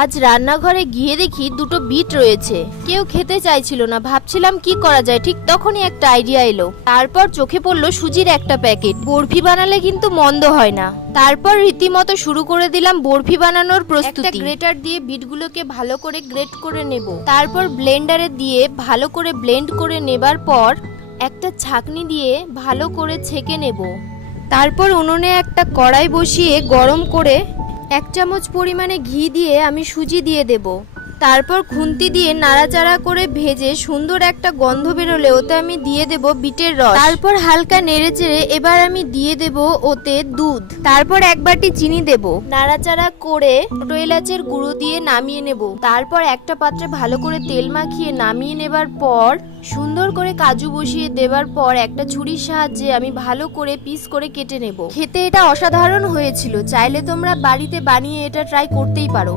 আজ রান্নাঘরে গিয়ে দেখি দুটো বিট রয়েছে। কেউ খেতে চাইছিল না ভাবছিলাম কি করা যায় ঠিক তখনই একটা আইডিয়া এলো। তারপর চোখে পড়ল সুজির একটা প্যাকেট। বরফি বানালে কিন্তু মন্দ হয় না। তারপর রীতিমতো শুরু করে দিলাম বরফি বানানোর প্রস্তুতি। গ্রেটার দিয়ে বিটগুলোকে ভালো করে গ্রেট করে নেব। তারপর ব্লেন্ডারে দিয়ে ভালো করে ব্লেন্ড করে নেবার পর একটা ছাকনি দিয়ে ভালো করে ছেঁকে নেব। তারপর উনুনে একটা কড়াই বসিয়ে গরম করে এক চামচ পরিমাণে ঘি দিয়ে আমি সুজি দিয়ে দেব। তারপর খুন্তি দিয়ে নাড়াচাড়া করে ভেজে সুন্দর একটা গন্ধ বেরোলে ওতে আমি দিয়ে দেব বিটের রস। তারপর হালকা নেড়েচেড়ে এবার আমি দিয়ে দেব ওতে দুধ। তারপর এক বাটি চিনি দেব। নাড়াচাড়া করে ছোট এলাচের গুঁড়ো দিয়ে নামিয়ে নেব। তারপর একটা পাত্রে ভালো করে তেল মাখিয়ে নামিয়ে নেবার পর, সুন্দর করে কাজু বসিয়ে দেবার পর একটা ছুরির সাহায্যে আমি ভালো করে পিস করে কেটে নেব। খেতে এটা অসাধারণ হয়েছিল। চাইলে তোমরা বাড়িতে বানিয়ে এটা ট্রাই করতেই পারো।